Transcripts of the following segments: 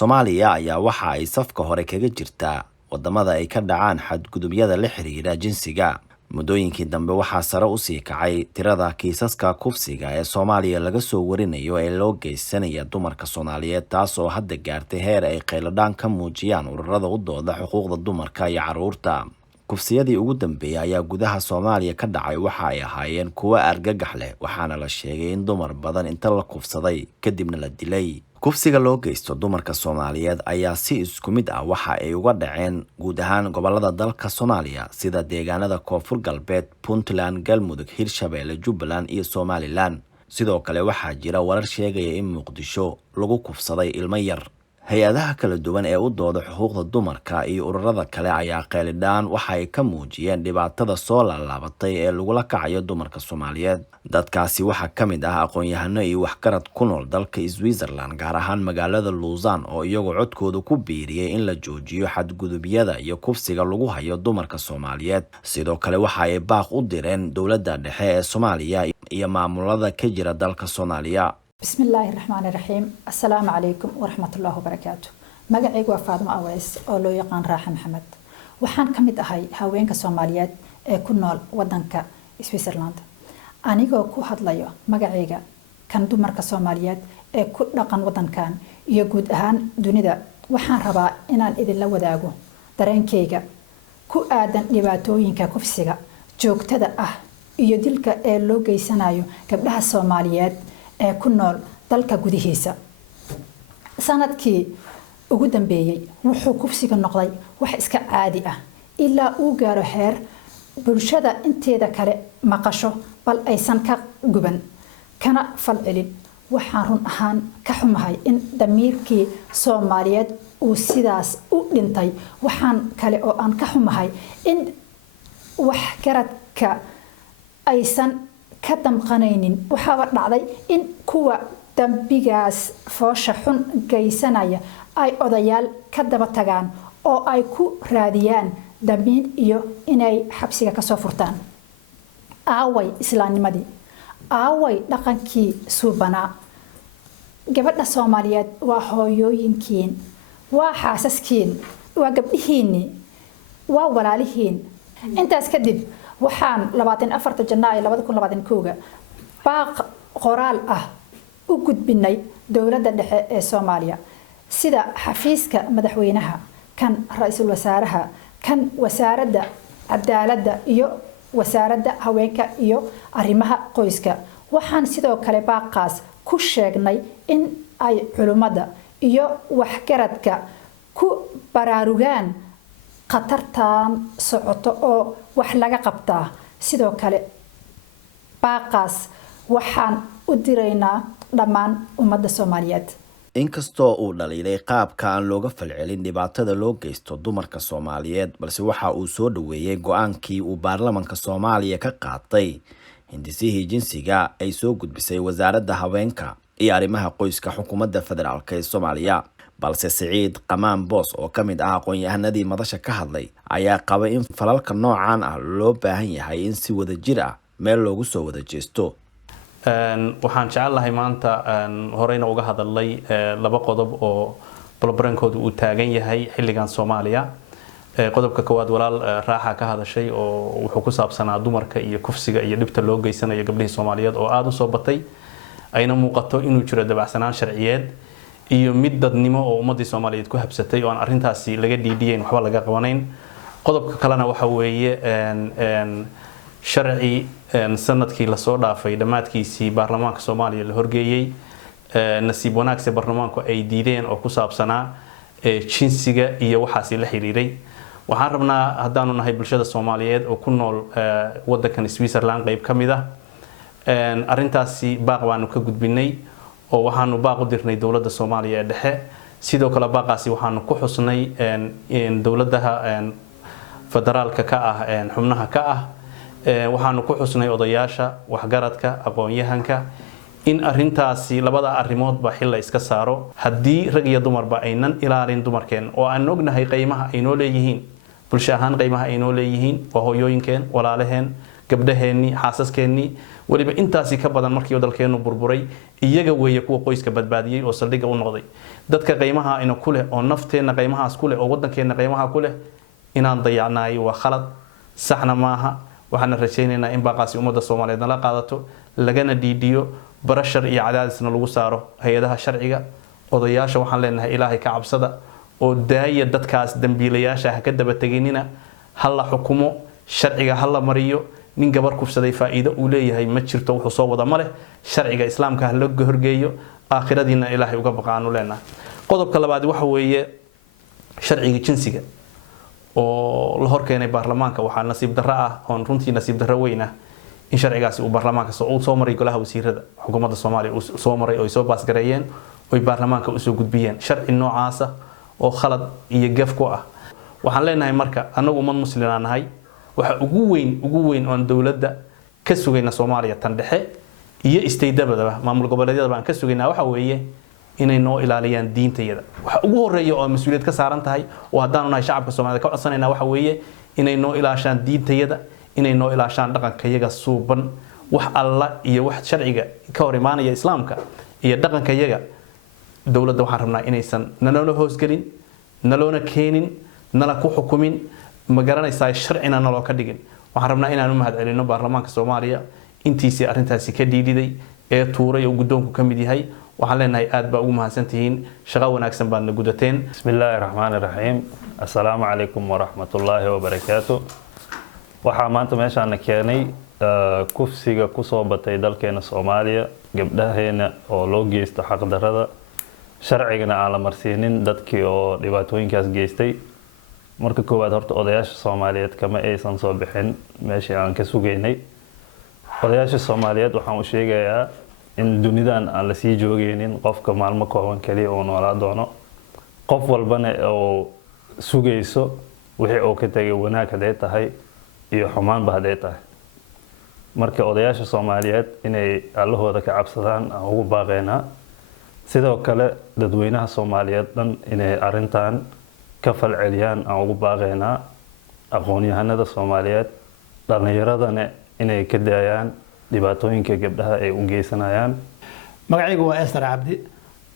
Soomaaliya ayaa waxa ay safka hore kaga jirtaa wadamada ay ka dhacaan xadgudubyada la xiriira jinsiga. Muddooyinkii dambe waxaa sare u sii kacay tirada kiisaska kufsiga ee Soomaaliya laga soo warinayo ee loo geysanaya dumarka Soomaaliyeed, taas oo hadda gaartay heer ay qayladhaan ka muujiyaan ururada u dooda xuquuqda dumarka iyo carruurta. Kufsiyadii ugu dambeeyay ayaa gudaha Soomaaliya ka dhacay waxa ay ahaayeen kuwo argagax leh, waxaana la sheegay in dumar badan inta la kufsaday kadibna la dilay. Kufsiga loo geysto dumarka Soomaaliyeed ayaa si isku mid ah waxa ay uga dhaceen guud ahaan gobolada dalka Soomaaliya sida deegaanada Koonfur Galbeed, Puntland, Galmudug, Hirshabelle, Jubbaland iyo Somaliland. Sidoo kale waxaa jira warar sheegaya in Muqdisho lagu kufsaday ilmo yar. Hay-adaha kala duwan ee u dooda xuquuqda dumarka iyo ururada kale ayaa qayladhaan waxa ay ka muujiyeen dhibaatada soo laalaabatay ee lagula kacayo dumarka Soomaaliyeed. Dadkaasi waxaa ka mid ah aqoon-yahano iyo waxgarad ku nool dalka Switzerland, gaar ahaan magaalada Lausanne, oo iyagoo codkooda ku biiriyay in la joojiyo xadgudubyada iyo kufsiga lagu hayo dumarka Soomaaliyeed. Sidoo kale waxa ay baaq u direen dowladda dhexe ee Soomaaliya iyo maamulada ka jira dalka Soomaaliya. بسم الله الرحمن الرحيم السلام عليكم ورحمة الله وبركاته مقعيق وفاطمة أويس أو لو يقان راحة محمد وحان كميد أهي هاوينك سوماليات كنول ودنك سويسرلاند أنيقو كو هدلايو مقعيق كان دومرك سوماليات كو لقان ودنكان يقود أهان دونيدا وحان ربا إنان إذن لو داقو دارين كيغا كو آدن لباتوينك كفسيغا جوكتدا iyo dilka ee loo geysanayo gabdhaha Soomaaliyeed ee ku nool dalka gudihiisa. Sanadkii ugu dambeeyay wuxuu kufsiga noqday wax iska caadi ah ilaa uu gaaro heer bulshada inteeda kale maqasho bal aysan ka guban kana falcelin. Waxaan run ahaan ka xumahay in damiirkii Soomaaliyeed uu sidaas u dhintay. Waxaan kale oo aan ka xumahay in wax garadka aysan ka damqanaynin. Waxaa dhacday in kuwa dambigaas foosha xun geysanaya ay odayaal ka daba tagaan oo ay ku raadiyaan damiin iyo inay xabsiga ka soo furtaan. Aaway islaamnimadii, aaway dhaqankii suubanaa. Gabadha Soomaaliyeed waa hooyooyinkiin, waa xaasaskiin, waa gabdhihiinni, waa walaalihiin. Intaas kadib waxaan 24 Janaayo 2021 baaq qoraal ah u gudbinay dowladda dhexe ee Soomaaliya sida xafiiska madaxweynaha, kan ra'iisul wasaaraha, kan wasaaradda cadaaladda iyo wasaaradda haweenka iyo arrimaha qoyska. Waxaan sidoo kale baaqaas ku sheegnay in ay culimada iyo waxgaradka ku baraarugaan qatartan socoto oo wax laga qabtaa. Sidoo kale baaqaas waxaan u diraynaa dhammaan ummadda Soomaaliyeed. Inkastoo uu dhaliilay qaabka aan looga falcelin dhibaatada loo geysto dumarka Soomaaliyeed, balse waxa uu soo dhaweeyay go'aankii uu baarlamaanka Soomaaliya ka qaatay hindisihii jinsiga ay soo gudbisay wasaaradda haweenka iyo arrimaha qoyska xukuumadda federaalka ee Soomaaliya. balse Siciid Qamaan Boos oo ka mid ah aqoon-yahanadii madasha ka hadlay ayaa qabay in falalka noocan ah loo baahan yahay in si wada jir ah meel loogu soo wada jeesto. waxaan jecelahay maanta horeyna uga hadalay laba qodob oo barbarankoodu uu taagan yahay xilligan Soomaaliya. qodobka koowaad walaal raaxa ka hadashay oo wuxuu ku saabsanaa dumarka iyo kufsiga iyo dhibta loo geysanayo gabdhaha Soomaaliyeed oo aad u soo batay ayna muuqato inuu jiro dabacsanaan sharciyeed iyo mid dadnimo oo ummadii Soomaaliyeed ku habsatay oo aan arintaasi laga dhiidiyeen waxba laga qabanayn. qodobka kalena waxa weeye sharci sanadkii la soo dhaafay dhamaadkiisii baarlamaanka Soomaaliya la horgeeyay nasiib wanaagsan baarlamaanku ay diideen oo ku saabsanaa jinsiga iyo waxaasi la xiriiray. waxaan rabnaa haddaanu nahay bulshada Soomaaliyeed oo ku nool wadankan Switzerland qayb kamid ah arintaasi baaq baanu ka gudbinay oo waxaanu baaq u dirnay dawladda Soomaaliya ee dhexe. sidoo kale baaqaasi waxaanu ku xusnay dawladaha federaalka ka ah xubnaha ka ah waxaanu ku xusnay odayaasha waxgaradka aqoon-yahanka in arintaasi labada arrimood ba xil la iska saaro haddii rag iyo dumarba aynan ilaalin dumarkeen oo aan ognahay qiimaha ay noo leeyihiin bulsho ahaan qiimaha ay noo leeyihiin waa hooyooyinkeen walaalaheen gabdhaheennii xaasaskeenii waliba intaasi ka badan markii dalkeenu burburay iyaga weeye kuwa qoyska badbaadiyay oo saldhiga u noqday dadka qiimaha ina ku leh oo nafteena qiimahaas ku leh oo wadankeena qiimaha ku leh inaan dayacnaay waa khalad saxna maaha waxaan rajaynaynaa in baaqaasi ummadda Soomaaliyeed la qaadato lagana dhiidiyo barashar iyo cadaadisna lagu saaro hay'adaha sharciga odayaasha waxaan leenahay ilaahay ka cabsada oo daaya dadkaas dambiilayaasha ha ka daba taginina hal la xukumo sharciga hal la mariyo nin gabar kufsaday faa'iido uu leeyahay ma jirto wuxuu soo wada ma leh sharciga islaamka la horgeeyo aakhiradiina ilaahay uga baqaanu leenahay qodobka labaad waxa weeye sharciga jinsiga oo la horkeenay baarlamaanka waxaa nasiib darro ah oo runtii nasiib darro weyn ah in sharcigaasi uu baarlamaanka soo maray golaha wasiirada xukuumadda Soomaaliya uu soo maray oo soo baasgareeyeen oo baarlamaanka u soo gudbiyeen sharci noocaas ah oo khalad iyo gaf ku ah waxaan leenahay marka anagu man muslimaan nahay waxa ugu weyn oo dawladda ka sugayna Soomaaliya tan dhexe iyo isteedabada maamul goboleedyada baan ka sugaynaa waxa weeye inay noo ilaaliyaan diintayada waxa ugu horeeya oo mas'uuliyad ka saaran tahay oo hadaan nahay shacabka Soomaaliyeed ka codsanayna waxa weeye inay noo ilaashaan diintayada inay noo ilaashaan dhaqankayaga suuban wax alla iyo wax sharciga ka hor imaanaya islaamka iyo dhaqankayaga dawladda waxaan rabnaa inaysan naloo hoosgelin naloona keenin nala ku xukumin ma garanaysaa sharcina naloo ka dhigin waxaan rabnaa inaan u mahadcelino baarlamaanka Soomaaliya intiisii arintaasi ka dhiididay ee tuuray oo guddoonku ka mid yahay waxaan leenahay aad baa ugu mahadsantihiin shaqo wanaagsan baad na gudateen bismillaahir rahmaanir rahiim assalaamu calaykum waraxmatullaahi wabarakaatuh waxaa maanta meeshaan keenay kufsiga ku soo batay dalkeena Soomaaliya gabdhaheena oo loo geysto xaq darrada sharcigana aan la marsiinin dadkii oo dhibaatooyinkaas geystay marka koowaad horta odayaasha Soomaaliyeed kama aysan soo bixin meeshii aan ka sugaynay odayaasha Soomaaliyeed waxaan u sheegayaa in dunidan aan la sii joogeenin qofka maalmo kooban kaliya oo noolaa doono qof walbana oo sugayso wixii oo ka tagay wanaag haday tahay iyo xumaanba haday tahay marka odayaasha Soomaaliyeed inay allahooda ka cabsadaan aan ugu baaqeynaa sidoo kale dadweynaha Soomaaliyeed dhan inay arintan ka falceliyaan aan ugu baaqeynaa aqoon-yahanada Soomaaliyeed dhalinyaradana inay ka daayaan dhibaatooyinka gabdhaha ay u geysanayaan magacaygu waa Esther Cabdi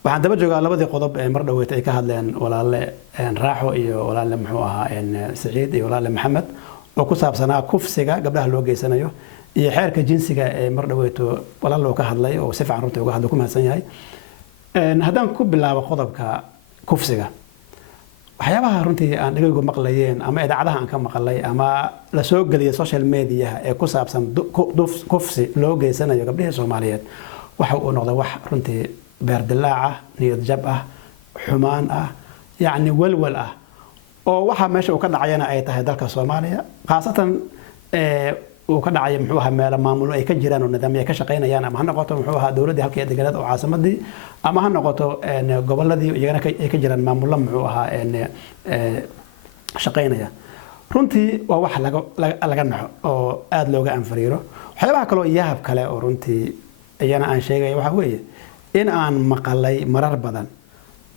waxaan daba joogaa labadii qodob ee mar dhaweyd ay ka hadleen walaale Raaxo iyo walaale muxuu ahaa Saciid iyo walaale Maxamed oo ku saabsanaa kufsiga gabdhaha loo geysanayo iyo xeerka jinsiga ee mar dhaweyd walaal loo ka hadlay oo si fiican runtii uga hadlay ku mahadsan yahay haddaan ku bilaabo qodobka kufsiga waxyaabaha runtii aan dhagaygu maqlayeen ama idaacadaha aan ka maqlay ama la soo galiyay social media ee ku saabsan kufsi loo geysanayo gabdhaha Soomaaliyeed waxa uu noqday wax runtii beer dilaac ah niyad jab ah xumaan ah yani walwal ah oo waxa meesha uu ka dhacayna ay tahay dalka Soomaaliya qaasatan uu ka dhacay muxuu ahaa meel maamulo ay ka jiraan oo nidaamyo ka shaqeynayaan ama ha noqoto muxuu ahaa dawladda halkii deegaanada oo caasimadii ama ha noqoto goboladii iyagana ay ka jiraan maamulo muxuu ahaa shaqeynaya runtii waa wax laga naxo oo aad looga anfariiro waxyaabaha kale oo yaab kale oo runtii ayana aan sheegay waxa weeye in aan maqalay marar badan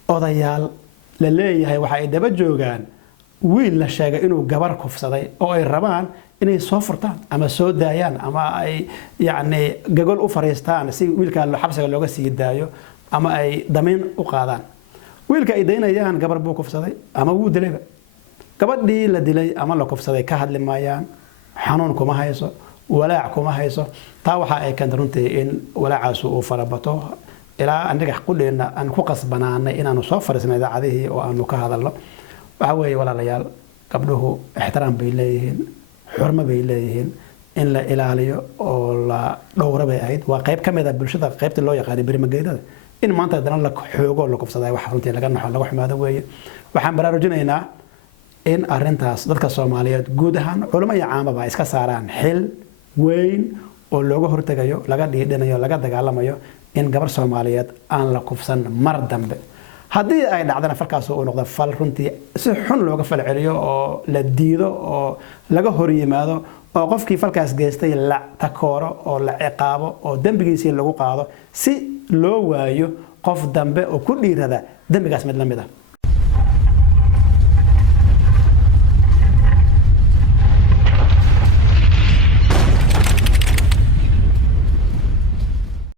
odayaal la leeyahay waxa ay daba joogaan wiil la sheegay inuu gabar kufsaday oo ay rabaan inay soo furtaan ama soo daayaan ama ay yani gogol u fariistaan si wiilka xabsiga looga sii daayo ama ay damiin u qaadaan wiilka ay daynayaan gabar buu kufsaday ama wuu dilayba gabadhii la dilay ama la kufsaday ka hadli maayaan xanuun kuma hayso walaac kuma hayso taa waxa ay keentay runtii in walaacaas uu farabato ilaa aniga qudheena aan ku qasbanaanay inaanu soo fariisnay idaacadihii oo aanu ka hadalno waxa weeye walaalayaal gabdhuhu ixtiraam bay leeyihiin xurmo bay leeyihiin in la ilaaliyo oo la dhowro bay ahayd waa qayb ka mid ah bulshada qaybta loo yaqaan barimageedada in maanta dana la xoogo la kufsaday wax runtii laga naxo laga xumaado weeye waxaan baraarujinaynaa in arintaas dadka Soomaaliyeed guud ahaan culimo iyo caamaba iska saaraan xil weyn oo looga hortagayo laga dhiidhanayo laga dagaalamayo in gabar Soomaaliyeed aan la kufsan mar dambe haddii ay dhacdana falkaas uu noqdo fal runtii si xun looga falceliyo oo la diido oo laga hor yimaado oo qofkii falkaas geystay la takooro oo la ciqaabo oo dambigiisii lagu qaado si loo waayo qof dambe oo ku dhiirada dambigaas mid la mid ah